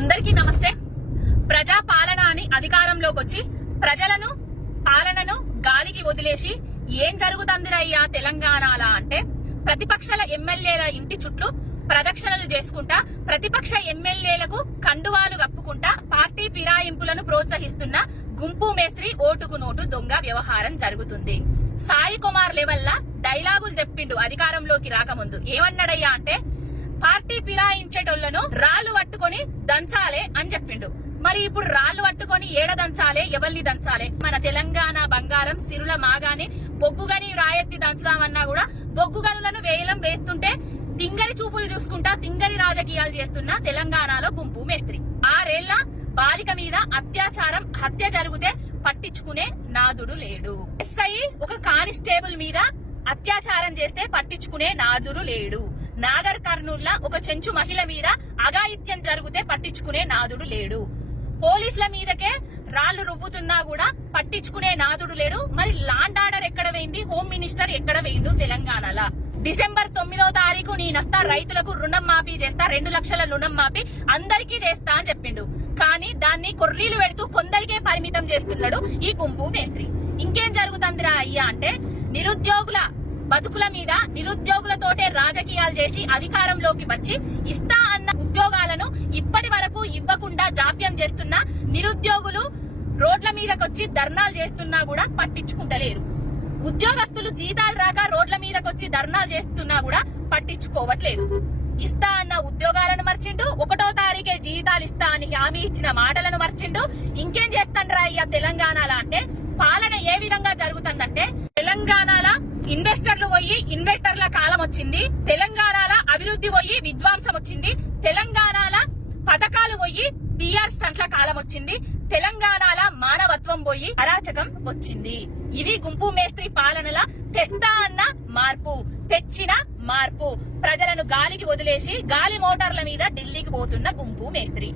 అందరికీ నమస్తే. ప్రజా పాలన అని అధికారంలోకి వచ్చి ప్రజలను పాలనను గాలికి వదిలేసి ఏం జరుగుతుందిరయ్యా తెలంగాణలా అంటే ప్రతిపక్షాల ఎమ్మెల్యేల ఇంటి చుట్టూ ప్రదక్షిణలు చేసుకుంటా ప్రతిపక్ష ఎమ్మెల్యేలకు కండువాలు కప్పుకుంటా పార్టీ ఫిరాయింపులను ప్రోత్సహిస్తున్న గుంపు మేస్త్రి ఓటుకు నోటు దొంగ వ్యవహారం జరుగుతుంది. సాయి కుమార్ లెవెల్లా డైలాగులు చెప్పిండు అధికారంలోకి రాకముందు. ఏమన్నాడయ్యా అంటే పార్టీ ఫిరాయించేటోళ్ళను రాళ్ళు పట్టుకొని మరి ఇప్పుడు రాళ్ళు పట్టుకొని ఏడ దంచాలే? ఎవరిని దంచాలే? మన తెలంగాణ బంగారం సిరుల మాగాని బొగ్గుగని రాయెత్తి దంచుదామన్నా కూడా బొగ్గుగనులను వేలం వేస్తుంటే తింగరి చూపులు చూసుకుంటా తింగరి రాజకీయాలు చేస్తున్న తెలంగాణలో గుంపు మేస్త్రి. ఆరేళ్ళ బాలిక మీద అత్యాచారం హత్య జరిగితే పట్టించుకునే నాదుడు లేడు. ఎస్ఐ ఒక కానిస్టేబుల్ మీద అత్యాచారం చేస్తే పట్టించుకునే నాదుడు లేడు. నాగర్ కర్నూల్లా ఒక చెంచు మహిళ మీద అఘాయిత్యం జరిగితే పట్టించుకునే నాదుడు లేడు. పోలీసుల మీదకే రాళ్ళు రువ్వుతున్నా కూడా పట్టించుకునే నాదుడు లేడు. మరి లాండ్ ఆర్డర్ ఎక్కడ వేయింది హోమ్ మినిస్టర్ ఎక్కడ వేయిండు తెలంగాణలో? డిసెంబర్ తొమ్మిదో తారీఖు నేనస్తా రైతులకు రుణం మాఫీ చేస్తా రెండు లక్షల రుణం మాఫీ అందరికీ చేస్తా అని చెప్పిండు. కానీ దాన్ని కొర్రీలు పెడుతూ కొందరికే పరిమితం చేస్తున్నాడు ఈ గుంపు మేస్త్రి. ఇంకేం జరుగుతుందిరా అయ్యా అంటే నిరుద్యోగుల బతుకుల మీద నిరుద్యోగులతోటే రాజకీయాలు చేసి అధికారంలోకి వచ్చి ఇస్తా అన్న ఉద్యోగాలను ఇప్పటి వరకు జాప్యం చేస్తున్న నిరుద్యోగులు రోడ్ల మీదకొచ్చి ధర్నాలు చేస్తున్నా కూడా పట్టించుకుంటలేరు. ఉద్యోగస్తులు జీతాలు రాక రోడ్ల మీదకొచ్చి ధర్నాలు చేస్తున్నా కూడా పట్టించుకోవట్లేదు. ఇస్తా అన్న ఉద్యోగాలను మర్చిండు ఒకటో తారీఖే జీతాలు ఇస్తా అని హామీ ఇచ్చిన మాటలను మర్చిండు. ఇంకేం చేస్తాండ్రా అయ్యా తెలంగాణలా అంటే? పాలన ఏ విధంగా జరుగుతుందంటే తెలంగాణల ఇన్వెస్టర్లు పోయి ఇన్వెస్టర్ల కాలం వచ్చింది తెలంగాణల అభివృద్ధి పోయి విధ్వంసం వచ్చింది తెలంగాణల పథకాలు పోయి పిఆర్ స్టంట్ల కాలం వచ్చింది. తెలంగాణల మానవత్వం పోయి అరాచకం వచ్చింది. ఇది గుంపు మేస్త్రి పాలనల తెస్తా అన్న మార్పు తెచ్చిన మార్పు. ప్రజలను గాలికి వదిలేసి గాలి మోటార్ల మీద ఢిల్లీకి పోతున్న గుంపు మేస్త్రి.